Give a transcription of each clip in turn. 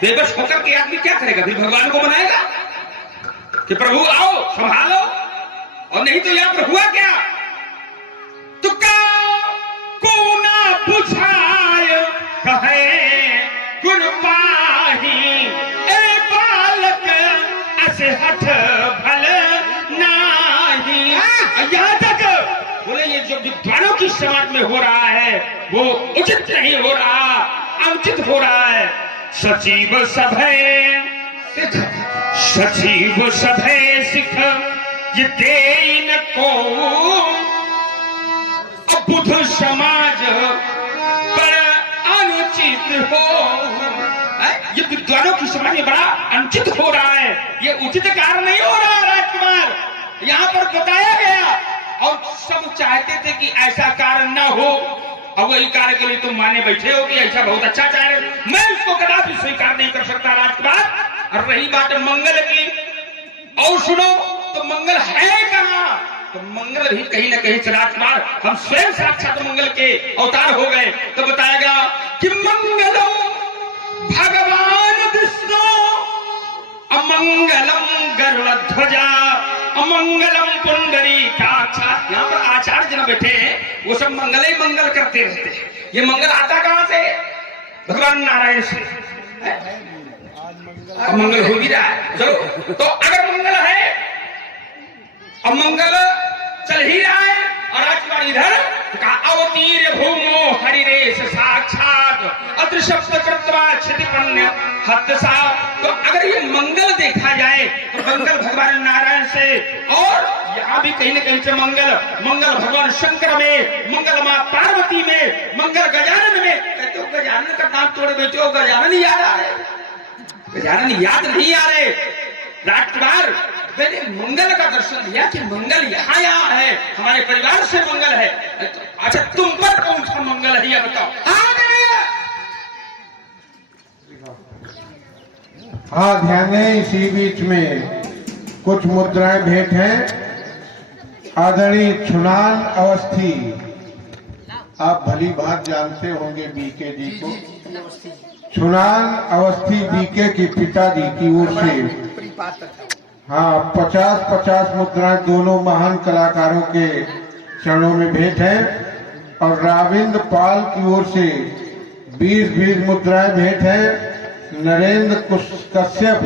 बेबस होकर के आदमी क्या करेगा? फिर भगवान को मनाएगा कि प्रभु आओ संभालो, और नहीं तो यहां पर हुआ क्या? तुका को ना बुझाय कहे गुण पाही, ए बालक ऐसे हठ भल नाही। यहां तक बोले ये जो विद्वानों की समाज में हो रहा है वो उचित नहीं हो रहा, अनुचित हो रहा है। सचिव सभय सिख ये देन को, बुध समाज पर अनुचित हो। ये विद्वानों की समाज में बड़ा अनुचित हो रहा है, ये उचित कार्य नहीं हो रहा राजकुमार, यहाँ पर बताया गया। और सब चाहते थे कि ऐसा कार्य न हो, और वही कार्य के लिए तुम माने बैठे हो कि ऐसा बहुत अच्छा कार्य, मैं उसको कदापि स्वीकार नहीं कर सकता राजकुमार। और रही बात मंगल की, और सुनो तो मंगल है कहाँ? तो मंगल भी कहीं न कहीं राजकुमार हम स्वयं साक्षात मंगल के अवतार हो गए। तो बताया गया कि मंगलम भगवान विष्णु, अमंगलम गरुड़ ध्वजा, अमंगलम पुंडरीकाक्षा। यहाँ पर आचार्य जन बैठे हैं, वो सब मंगल ही मंगल करते रहते हैं। ये मंगल आता कहां से? भगवान नारायण से। अमंगल हो भी रहा है, चलो तो अगर मंगल है, अमंगल चल ही रहा है, और राजकुमार इधर कहा अवतीर भूमो हरिरेश साक्षात अदृश्य कृत्वा क्षतिपन्न हतसा। तो अगर ये मंगल देखा जाए तो मंगल भगवान नारायण से, और यहाँ भी कहीं न कहीं से मंगल भगवान शंकर में, मंगल मां पार्वती में, मंगल गजानन में। कहते हो गजानन का नाम तोड़े बैठे हो, गजानन याद आ रहे, गजानन याद नहीं आ रहे राजकुमार। मैंने मंगल का दर्शन दिया कि मंगल यहाँ है, हमारे परिवार से मंगल है। अच्छा तुम पर कौन सा मंगल है ये बताओ। हाँ ध्यान है, इसी बीच में कुछ मुद्राएं भेंट हैं। आदरणीय छुनान अवस्थी, आप भली बात जानते होंगे बीके जी को। छुनान अवस्थी बीके की पिताजी की ओर से हाँ 50-50 मुद्राएं दोनों महान कलाकारों के चरणों में भेंट है, और राविंद्र पाल की ओर से 20-20 मुद्राएं भेंट है। नरेंद्र कश्यप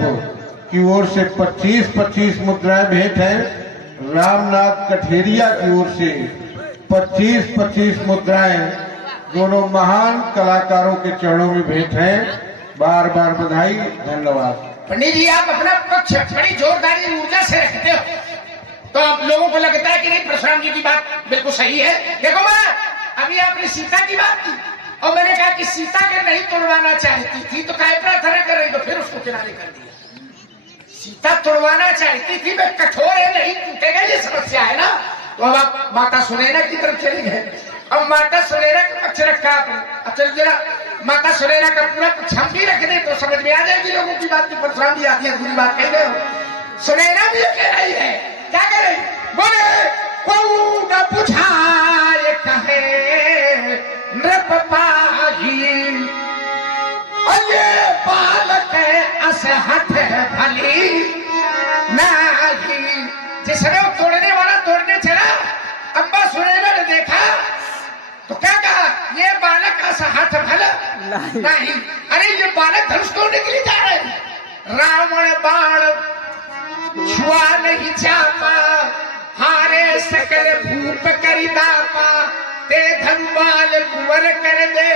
की ओर से 25-25 मुद्राएं भेंट है। रामनाथ कठेरिया की ओर से 25-25 मुद्राएं दोनों महान कलाकारों के चरणों में भेंट है। बार बार बधाई, धन्यवाद। पंडित जी आप अपना पक्ष बड़ी जोरदारी ऊर्जा से रखते हो, तो आप लोगों को लगता है कि नहीं परशुराम जी की बात बिल्कुल सही है। देखो माँ, अभी आपने सीता की बात की, और मैंने कहा कि सीता के नहीं तोड़वाना चाहती थी तो काय प्रार्थना कर रही, तो फिर उसको किनारे कर दिया। सीता तोड़वाना चाहती थी, मैं कठोर है, नहीं टूटेगा, ये समस्या है ना। तो अब आप माता सुनैना की तरफ चले गए। अब माता सुनैना का पक्ष रखा आपने। अब चल जरा माता सुनैना का पूरा पक्ष हम भी रख दें तो समझ में आ जाएगी लोगों की बात की। परशुराम जी आती है पूरी बात कह रहे हो, सुनैना भी कह रही है, क्या कह रही? बोले को न बुझाए कहे नृप पाही, अये बालक असहत भली नाही। जिसने वो तोड़ने वाला तोड़ने चला, अम्बा सुनैना ने देखा तो क्या कहा? ये बालक असहत भल नहीं। अरे ये बालक धनुष तोड़ने के लिए जा रहे हैं। रावण बाण छुआ नहीं चापा, हारे सकल भूप करी दापा, ते धन बाल कुंवर कर दे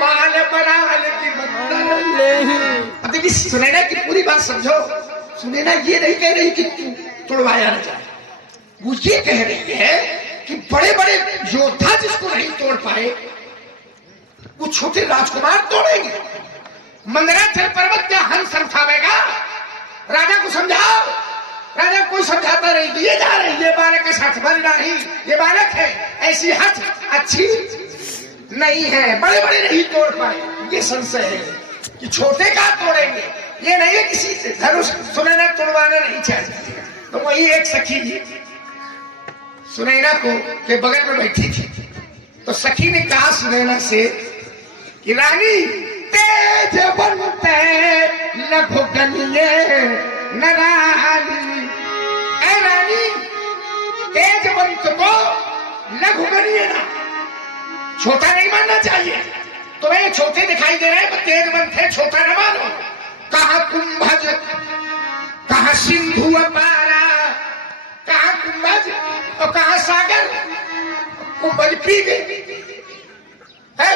बाल बराल की बंदर। देखिए सुनैना की पूरी बात समझो। सुनैना ये नहीं कह रही कि तोड़वाया न जाए, वो ये कह रही है कि बड़े बड़े योद्धा जिसको नहीं तोड़ पाए वो छोटे राजकुमार तोड़ेंगे। मंदराचल पर्वत क्या हंस समझावेगा? राजा को समझाओ। राजा कोई समझाता नहीं, दिए जा रहे, ये बालक के साथ बन नहीं, ये बालक है, ऐसी हथ अच्छी नहीं है, बड़े बड़े नहीं तोड़ पाए। ये संशय है कि छोटे का तोड़ेंगे, ये नहीं है किसी से धनुष सुनैना तोड़वाना नहीं चाहिए। तो वही एक सखी जी सुनैना को के बगल में बैठी थी, तो सखी ने कहा सुनैना से कि रानी तेज बनते न रानी। ए रानी, तेजवंत को लघु करिए ना, छोटा नहीं मानना चाहिए। तुम्हें छोटे दिखाई दे रहे हैं, तो तेजवंत है, छोटा न मानो। कहाँ कुंभज, कहाँ सिंधु अपारा, कहाँ कुंभज और कहाँ सागर। कुंभज पी गई है,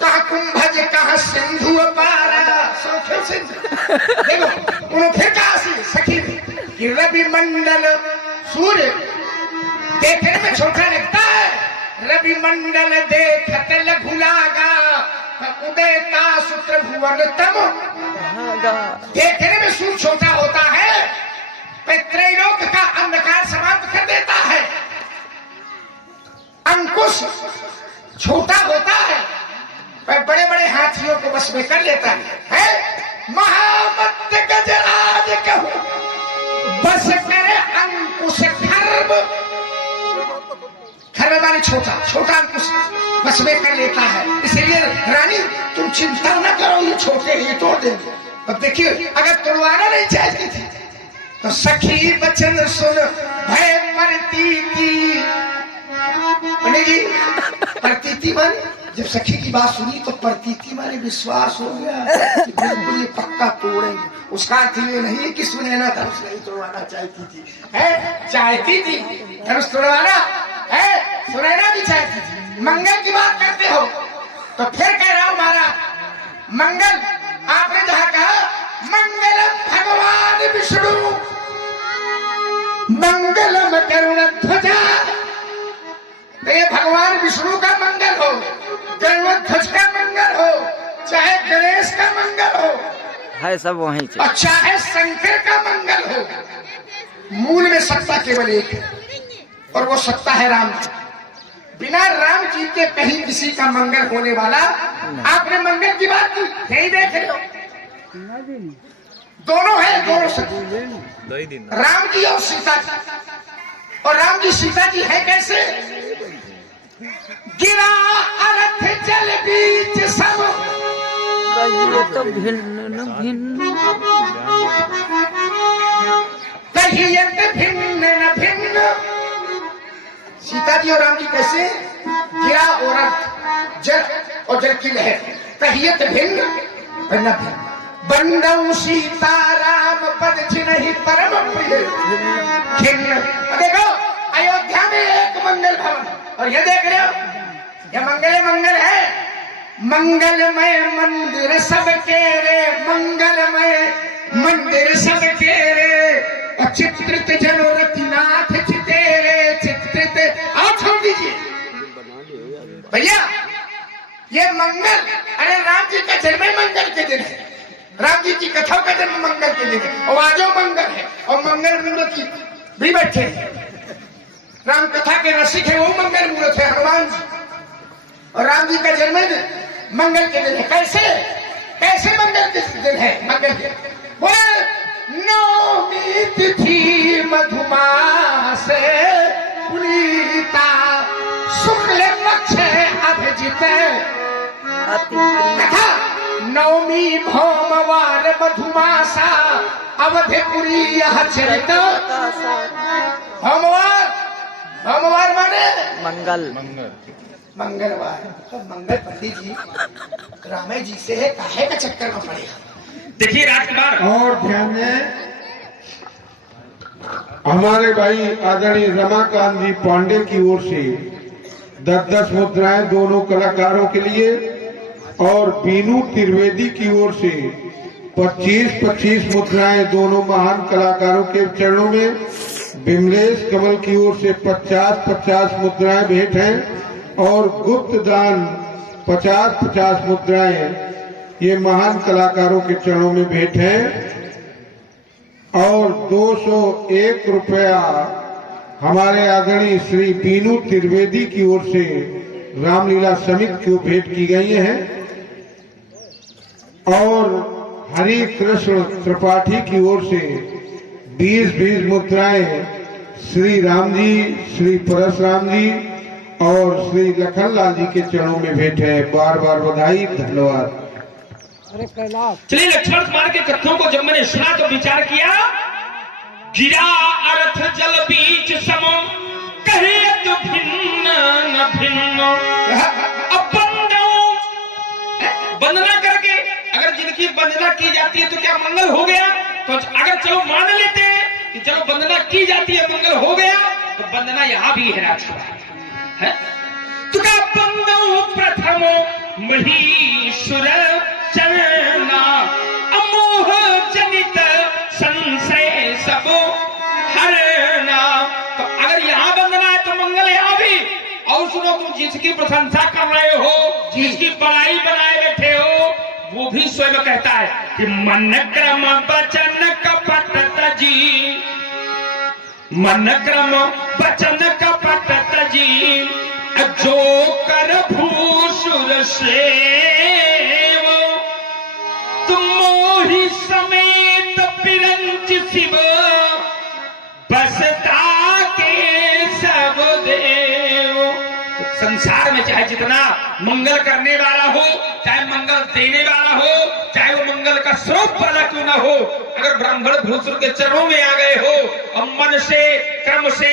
कहाँ कुंभज कहाँ सिंधु अपारा। देखो उन्होंने फिर कहा सखी कि रवि मंडल सूर्य देखने में छोटा लगता है, रवि मंडल देखत लघु लागा, उदयता सूत्र भुवन तम। देखने में सूर्य छोटा होता है, त्रैलोक का अंधकार समाप्त कर देता है। अंकुश छोटा होता है, पर बड़े बड़े हाथियों को बस में कर लेता है। महामत गजराज कहूं बस करे अंकुश खर्ब। खर्ब माने छोटा, छोटा अंकुश बस में कर लेता है। इसलिए रानी तुम चिंता न करो, ये छोटे ये तोड़ देंगे। अब देखिए, अगर तोड़वाना नहीं चाहती थी तो सखी बचन सुन भय प्रतीति बनेगी। प्रतीति माने जब सखी की बात सुनी तो प्रतीति माने विश्वास हो गया कि बिल्कुल ये पक्का तोड़ेंगे। उसका अर्थ ये नहीं है कि सुनैना धनुष नहीं तोड़वाना चाहती थी, है चाहती थी धनुष तोड़वाना, है सुनैना भी चाहती थी। मंगल की बात करते हो तो फिर कह रहा हूं महाराज, मंगल आपने जहां कहा मंगलम भगवान विष्णु मंगलम करुण ध्वजा, तो ये भगवान विष्णु का मंगल हो, गरुड़ ध्वज का मंगल हो, चाहे गणेश का मंगल हो, है सब वहीं से, और चाहे शंकर का मंगल हो, मूल में सत्ता केवल एक है और वो सत्ता है राम जी। बिना राम जी के कहीं किसी का मंगल होने वाला। आपने मंगल की बात की, यही देख रहे हो, दोनों है, दोनों सत्य, राम जी और सीता जी। और राम जी सीता जी है कैसे? गिरा अर्थ जल बीच सब, तो भिन्न भिन्न, कहियत भिन्न न भिन्न। सीता जी और राम जी कैसे? गिरा और अर्थ, जल और जल की लहर, कहियत भिन्न न भिन्न। बंदौ सीता राम पद छिनहि परम प्रिय खिन्न। देखो अयोध्या में एक मंगल भवन, और ये देख रहे हो, ये मंगल है। मंगलमय मंदिर सबके रे, मंगलमय मंदिर सबके रे, चित्रित जनोरति नाथ चितेरे चित्रित। आप छोड़ दीजिए भैया, ये मंगल, अरे राम जी का जन्म मंगल के दिन है, राम जी की कथा का जन्म मंगल के दिन है, और आजो मंगल है, और मंगल मूर्ति भी बैठे हैं। राम कथा के रसिक है, वो मंगल मूर्त है हनुमान जी, और राम जी का जन्म मंगल के दिन है। कैसे कैसे मंगल के दिन है? मंगल के बोले नौमी तिथि मधुमास पुनीता शुक्ल पक्ष अभिजित कथा। नवमी भौमवार मधुमासा अवधिपुरी यह चरित। भौमवार माने मंगल, मंगलवार। तो मंगल पंडित जी रामे जी से काहे का चक्कर में पड़ेगा? देखिए राजकुमार, और ध्यान दें, हमारे भाई आदरणीय रमाकांत जी पांडे की ओर से 10-10 मुद्राएं दोनों कलाकारों के लिए, और बीनू त्रिवेदी की ओर से 25-25 मुद्राएं दोनों महान कलाकारों के चरणों में। विमलेश कमल की ओर से 50-50 मुद्राएं भेंट हैं, और गुप्त दान 50-50 मुद्राएं ये महान कलाकारों के चरणों में भेंट हैं। और 201 रुपया हमारे आदरणीय श्री बीनू त्रिवेदी की ओर से रामलीला समिति को भेंट की गई हैं। और हरि कृष्ण त्रिपाठी की ओर से 20-20 मुद्राएं श्री राम जी, श्री परशुराम जी और श्री लखनलाल जी के चरणों में भेंट है। बार बार बधाई, धन्यवाद। चलिए लक्ष्मण कुमार के कथनों को जब मैंने सुना तो विचार किया, गिरा अर्थ जल बीच समो कहे तो भिन्न न भिन्न। अब वंदना करके अगर जिनकी वंदना की जाती है तो क्या मंगल हो गया? तो अगर चलो मान लेते हैं कि चलो वंदना की जाती है मंगल हो गया, तो वंदना यहां भी है राजकुमार है। तो क्या बंदो प्रथमो महीसुर चरना अमोह जनित संशय सबो हरना। तो अगर यहाँ वंदना है तो मंगल यहाँ भी। और सुनो, तुम जिसकी प्रशंसा कर रहे हो, जिसकी बड़ाई बनाए बैठे हो, वो भी स्वयं कहता है कि मन क्रम वचन कपट तजी, मन क्रम वचन कपट तजी, जो कर भूसुर सेव, तुम मोहि समेत पिरंच शिव, बसता के सब देव। तो संसार में चाहे जितना मंगल करने वाला हो, चाहे मंगल देने वाला हो, चाहे वो मंगल का स्वरूप वाला क्यों ना हो, अगर ब्राह्मण भूसुर के चरणों में आ गए हो और मन से, कर्म से,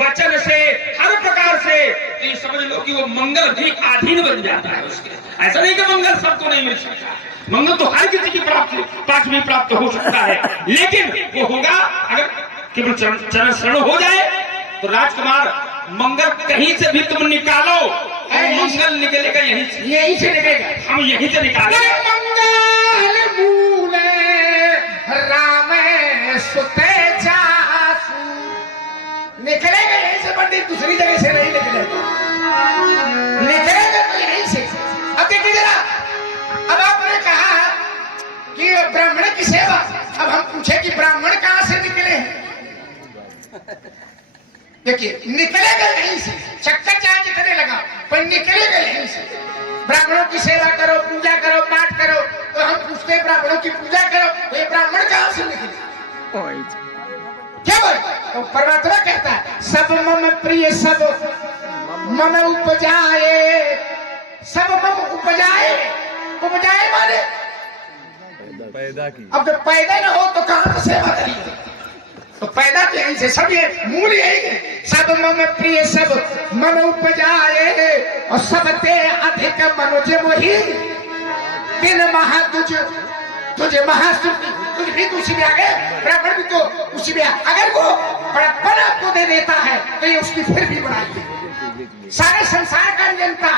वचन से, हर प्रकार से, तो ये समझ लो कि वो मंगल भी अधीन बन जाता है उसके। ऐसा नहीं कि मंगल सबको नहीं मिल सकता, मंगल तो हर किसी की पास भी प्राप्त हो सकता है, लेकिन वो होगा अगर केवल चरण शरण हो जाए। तो राजकुमार मंगल कहीं से भी तुम निकालो, मंगल निकलेगा यहीं से निकलेगा, हम यहीं से निकालेंगे। मंगल मूले राम सुते जासु, निकलेगा यहीं से पंडित, दूसरी जगह से नहीं निकलेगा, निकलेगा तो यहीं से। अब देखिए जरा, अब आपने कहा कि ब्राह्मण की सेवा, अब हम पूछे कि ब्राह्मण कहां से निकले हैं? देखिए निकलेगा यहीं से, चक्कर चाहे जितने लगा पर निकलेगा यहीं से। ब्राह्मणों की सेवा करो, पूजा करो, पाठ करो, तो हम पूछते हैं ब्राह्मणों की पूजा करो, तो ये ब्राह्मण कहां से निकले? क्या बोल? तो परमात्मा कहता है सब मम प्रिय सब मम उपजाए, सब मम उपजाए, उपजाए माने पैदा की। अब जब पैदा न हो तो कहां से सेवा करेंगे? तो पैदा तो यहीं से, सब ये मूल यही है। सब मम प्रिय सब मम उपजाए, और सबते अधिक मनुज मोहि, दिन महा तुझे महास्तुति। तुझ भी तो उसी में आ गए, ब्राह्मण भी तो उसी में। अगर वो बड़प्पन आपको दे देता है तो ये उसकी फिर भी बढ़ाई, सारे संसार का जनता।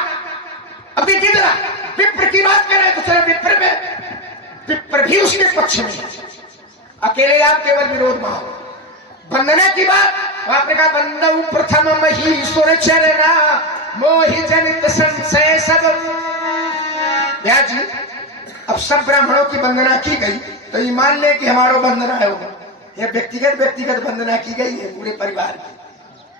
अब देखिए जरा, विप्र की बात करें तो चलो विप्र में, विप्र भी उसके पक्ष में, अकेले आप केवल विरोध में हो। वंदना की बात, आपने कहा वंदऊ प्रथम महीसुर चरना मोहि जनित संशय सब। जी अब सब ब्राह्मणों की वंदना की गई, तो ये मान ले कि हमारा वंदना है होगा। ये व्यक्तिगत वंदना की गई है पूरे परिवार की।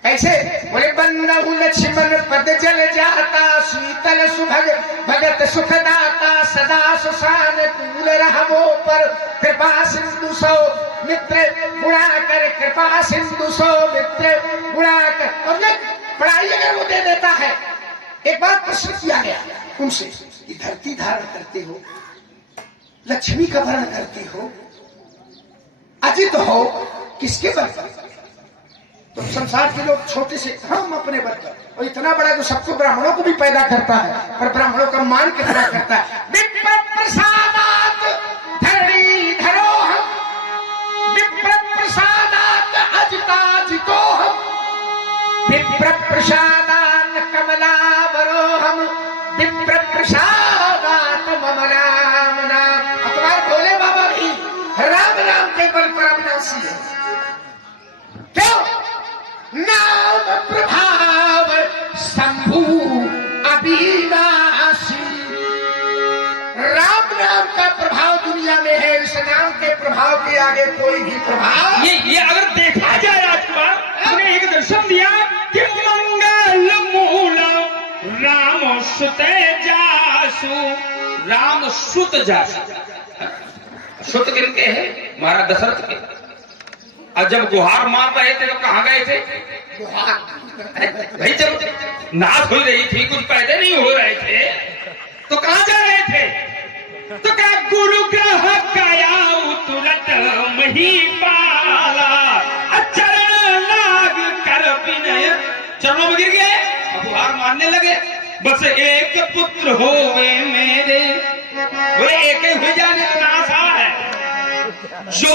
कैसे? बोले बंदहु लक्ष्मण पद जल जाता, शीतल सुभग भगत सुखदाता, सदा सुसान कूल रहमो पर, कृपा सिंधु सो मित्र गुणाकर, कृपा सिंधु सो मित्र गुणाकर। और पढ़ाई अगर वो दे देता है, एक बार प्रश्न किया गया उनसे, धरती धारण करते हो, लक्ष्मी का वर्ण करते हो, अजित हो, किसके बल? तो संसार के लोग छोटे से हम अपने बल, और इतना बड़ा जो सबको ब्राह्मणों को भी पैदा करता है, पर ब्राह्मणों का मान कितना करता है। विप्र प्रसादात धरणी धरो हम, विप्र प्रसादात अजिता जितो हम, विप्र प्रसादात कमला बरो हम, विप्र प्रसादात मम राम नाम। अखबार भोले बाबा भी राम नाम के बल पर अविनाशी है। क्यों? नाम प्रभाव शंभु अविनाशी। राम नाम का प्रभाव दुनिया में है, इस नाम के प्रभाव के आगे कोई भी प्रभाव। ये अगर देखा जाए राजकुमार, तुमने एक दर्शन दिया कि मंगल मूल राम सुत जासु, राम सुत जासु। सुत किनके है? महाराज दशरथ के। और जब गुहार मार रहे थे तो कहाँ गए थे? भाई जब नाश हो रही थी, कुछ पैदा नहीं हो रहे थे, तो कहाँ जा रहे थे? तो क्या गुरु ग्रह काया तुरंत मही पाला, चरण लाग कर विनय, चरणों में गिर गए, अब हार मानने लगे। बस एक पुत्र होवे मेरे, बोले एक ही हो जाने का आशा है, जो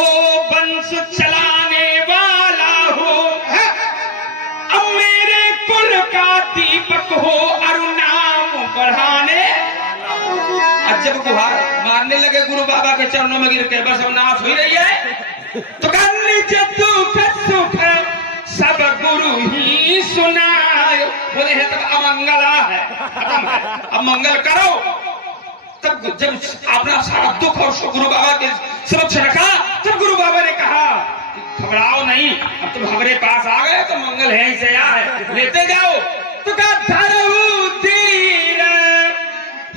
वंश चलाने वाला हो, अब मेरे कुल का दीपक हो, अरु नाम बढ़ाने। आज जब गुहार मारने लगे गुरु बाबा के चरणों में गिर के, बस अब नाश हो रही है, तो निज दुख सुख सब गुरु ही सुनायो। बोले है तब अमंगला है, खत्म है, अब मंगल करो। तब जब अपना सारा दुख और सुख गुरु बाबा के समक्ष रखा, तब गुरु बाबा ने कहा घबराओ नहीं, अब तुम हमारे पास आ गए तो मंगल है ही से है, लेते जाओ। तो कहा धरऊ दीन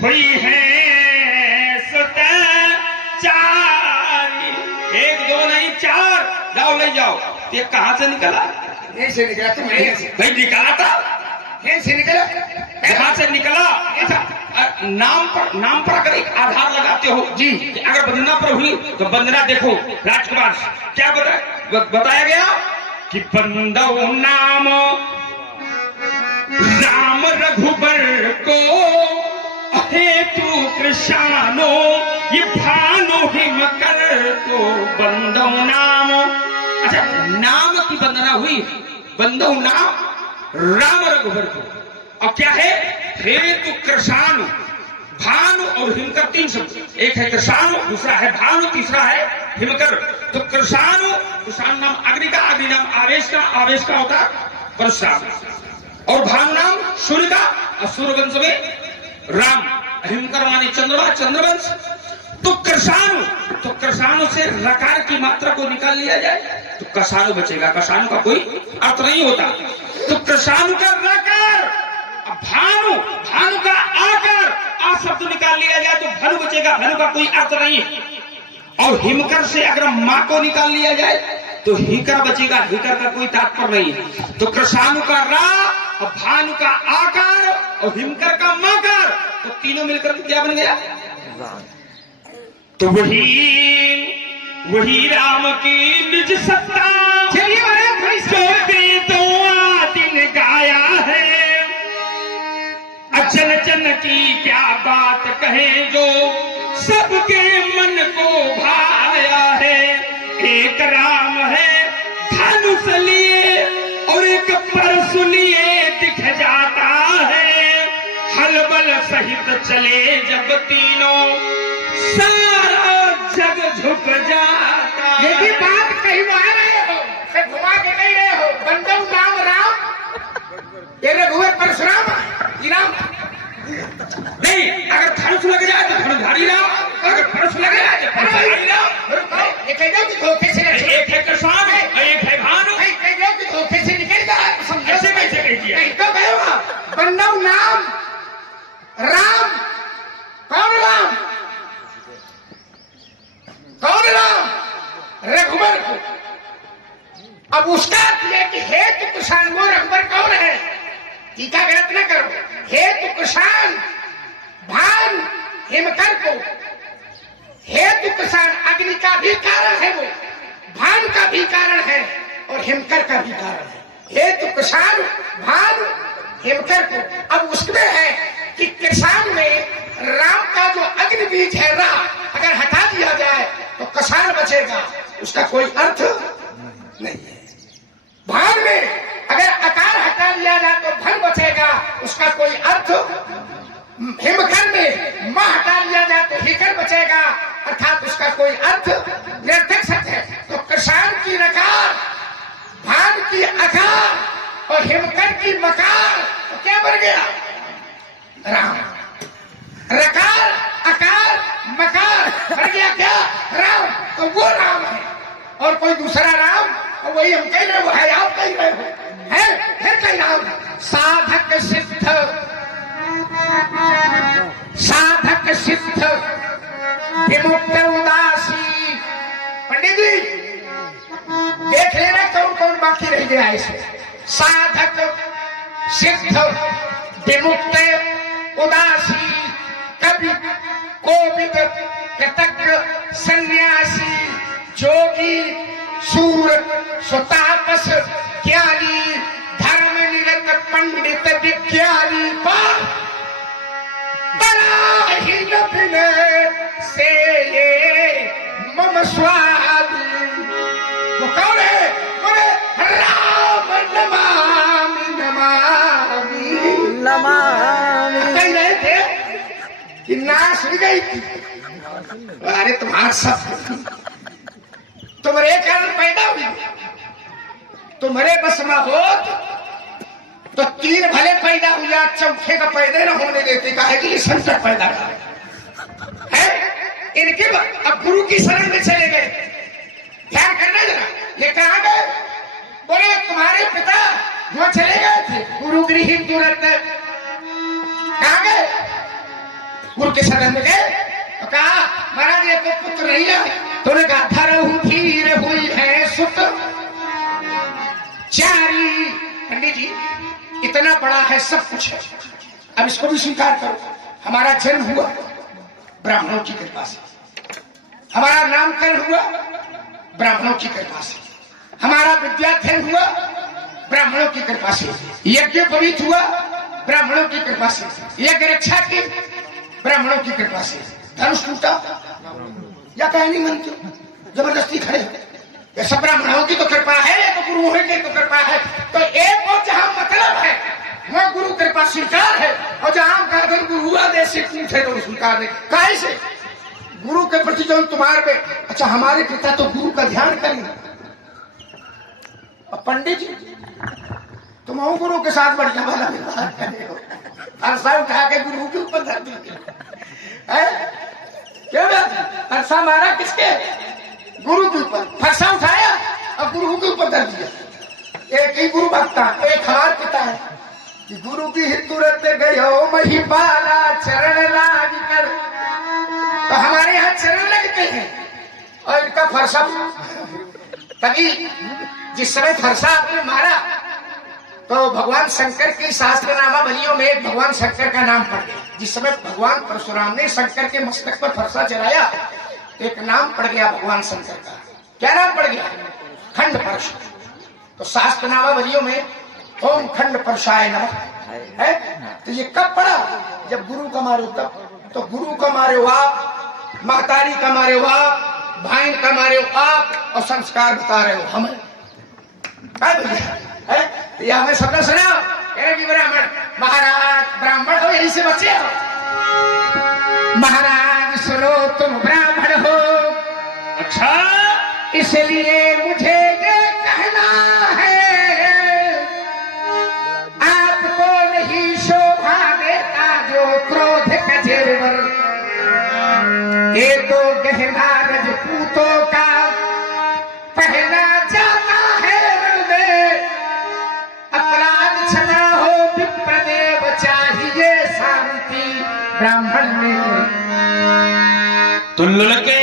हुई है सुत चारी, एक दो नहीं चार, जाओ ले जाओ। ये कहां से निकला? यहीं से निकला, तुम यहीं से नहीं निकाला था, यहीं से निकला, कहां से निकला? नाम पर अगर एक आधार लगाते हो जी, कि अगर वंदना पर हुई तो वंदना देखो राजकुमार क्या बताया गया कि बंदो नाम राम रघुबर को हेतु कृष्णानो, ये भानु हिम कर को बंदो नाम। अच्छा, नाम की वंदना हुई, बंदो नाम राम रघुबर को, और क्या है हेतु कृषाणु, भानु और हिमकर तीन शब्द, एक है कृषाणु, दूसरा है भानु, तीसरा है हिमकर। तो कृषाणु, कृषाणु नाम अग्नि का, अग्नि नाम आवेश का, आवेश का होता है परशुराम, और भानु नाम सूर्य का, और सूर्यवंश में राम, हिमकर माने चंद्रमा, चंद्रवंश। तो कृषाणु, तो कृषाणु से रकार की मात्रा को निकाल लिया जाए तो कसाणु बचेगा, कसाणु का कोई अर्थ नहीं होता। तो कृषाणु का रकार, भानु, भानु का आकार, आ शब्द निकाल लिया जाए तो धनु बचेगा, धनु का कोई अर्थ नहीं। और हिमकर से अगर मां को निकाल लिया जाए तो हिकर बचेगा, हिकर का कोई तात्पर्य नहीं है। तो कृषाणु का रा, और भानु का आकार, और हिमकर का माकार, तो तीनों मिलकर क्या बन गया? तो वही राम की निज सत्ता, दिन गाया है, अचन चन की क्या बात कहे जो सबके मन को भाया है। एक राम है धनुष लिए, और एक परशु लिए दिख जाता है, हलबल सहित चले जब तीनों, सारा जग झुक जाता। ये भी बात कही वहां रहे हो, फिर घुमा के नहीं रहे हो। बंदो नाम राम, ये रघुवर परशुराम राम नहीं, अगर धनुष लग जाए तो धनुधारी राम, अगर परशु लग जाए तो परशुधारी राम। ये कह दो कि धोखे से, एक है कृष्ण, एक है भानु, कह दो कि धोखे से निकल जाए, समझो। ऐसे कैसे कहिए? नहीं तो गए वहां, बंदो नाम राम, कौन राम? कौन राम? रघुबर को। अब उसका कि हेतु किसान, वो रघुबर कौन है? टीका गलत न करो। हेतु किसान भान हिमकर को, हेतु किसान अग्नि का भी कारण है, वो भान का भी कारण है, और हिमकर का भी कारण है। हेतु किसान भान हिमकर को। अब उसमें है कि किसान में राम का जो अग्नि बीज है रा, अगर हटा दिया जाए तो किसान बचेगा, उसका कोई अर्थ नहीं है। भान में अगर आकार हटा दिया जाए तो धन बचेगा, उसका कोई अर्थ। हिमकर में मां हटा दिया जाए तो हिकर बचेगा, अर्थात उसका कोई अर्थ निरर्थक शब्द है। तो किसान की रकार, भान की आकार, और हिमकर की मकार, तो क्या बन गया? राम। रकार आकार मकार बन गया क्या? राम। तो वो राम है, और कोई दूसरा राम, और वही हम कह रहे हो, है आप कह रहे हो, है फिर कहीं राम। साधक सिद्ध, साधक सिद्ध विमुक्त उदासी। पंडित जी देख लेना कौन कौन बाकी रह गया इसमें। साधक सिद्ध विमुक्त उदासी, कभी कोविद कृतज्ञ सन्यासी जोगी सूर सुतापस ज्ञानी धर्म निरत पंडित विज्ञानी बराहीन विनय से ये मम स्वामी। वो कौन है? बोले राम नमामि नमामि नमामि। कह रहे थे कि नाश हो गई थी। अरे तुम्हारा सब तुम्हारे कारण पैदा हुई, तुम्हारे बस में हो तो तीन भले पैदा हुआ, चौथे का पैदा न होने देते। काहे कि ये संकट पैदा है इनके। अब गुरु की शरण में चले गए, ध्यान करना जरा। ये कहाँ गए? बोले तुम्हारे पिता जो चले गए थे गुरु गृह तुरंत। कहाँ गए? गुरु के शरण में गए तो कहा महाराज ये तो पुत्र नहीं है। तो ने कहा धरहु धीर हुई है सुत चारी। पंडित जी इतना बड़ा है, सब कुछ है, अब इसको भी स्वीकार करो। हमारा जन्म हुआ ब्राह्मणों की कृपा से, हमारा नामकरण हुआ ब्राह्मणों की कृपा से, हमारा विद्याध्ययन हुआ ब्राह्मणों की कृपा से, यज्ञोपवीत हुआ ब्राह्मणों की कृपा से, यज्ञ रक्षा की ब्राह्मणों की कृपा से। धनुष टूटा या कहीं नहीं मनती, जबरदस्ती खड़े। ये सब ब्राह्मणों की तो कृपा है, ये तो गुरुओं की तो कृपा है। तो एक और जहां मतलब है वह गुरु कृपा स्वीकार है, और जहां कहते गुरु आदेश से पूछे तो स्वीकार नहीं। काहे से? गुरु के प्रति जो तुम्हारे पे, अच्छा हमारे पिता तो गुरु का ध्यान करेंगे। और पंडित जी तुम हो गुरु के साथ बढ़िया वाला व्यवहार करे हो, अरसा उठा के गुरु के ऊपर धर दीजिए। क्या बात? अरसा मारा किसके? गुरु के ऊपर। फरसा उठाया और गुरु के ऊपर धर दिया। एक ही गुरु भक्ता, एक हमार पिता है कि गुरु की ही तुरंत गयो महिपाला चरण लाग कर। तो हमारे यहाँ चरण लगते हैं और इनका फरसा। तभी जिस समय फरसा आपने मारा तो भगवान शंकर की शास्त्र नामावलियों में एक भगवान शंकर का नाम पड़ गया। जिस समय भगवान परशुराम ने शंकर के मस्तक पर फरसा चलाया, एक नाम पड़ गया भगवान शंकर का। क्या नाम पड़ गया? खंड परश। तो शास्त्र नामावलियों में ओम खंड परशाय नमः है। तो ये कब पड़ा? जब गुरु का मारो तब। तो गुरु का मारे हो आप, महतारी का मारे हो आप, भाई का मारे हो आप, और संस्कार बता रहे हो हमें। ये हमें सबने सुना ब्राह्मण महाराज ब्राह्मण हो, यही से बचे हो। महाराज सुनो तुम ब्राह्मण हो, अच्छा इसलिए मुझे ये कहना है, आपको नहीं शोभा देता जो क्रोध का जेवर। ये तो गहना रजपूतों का पहना जाता है हृदय। अपराध क्षमा हो विप्रदेव, चाहिए शांति ब्राह्मण में। तुल्लुल के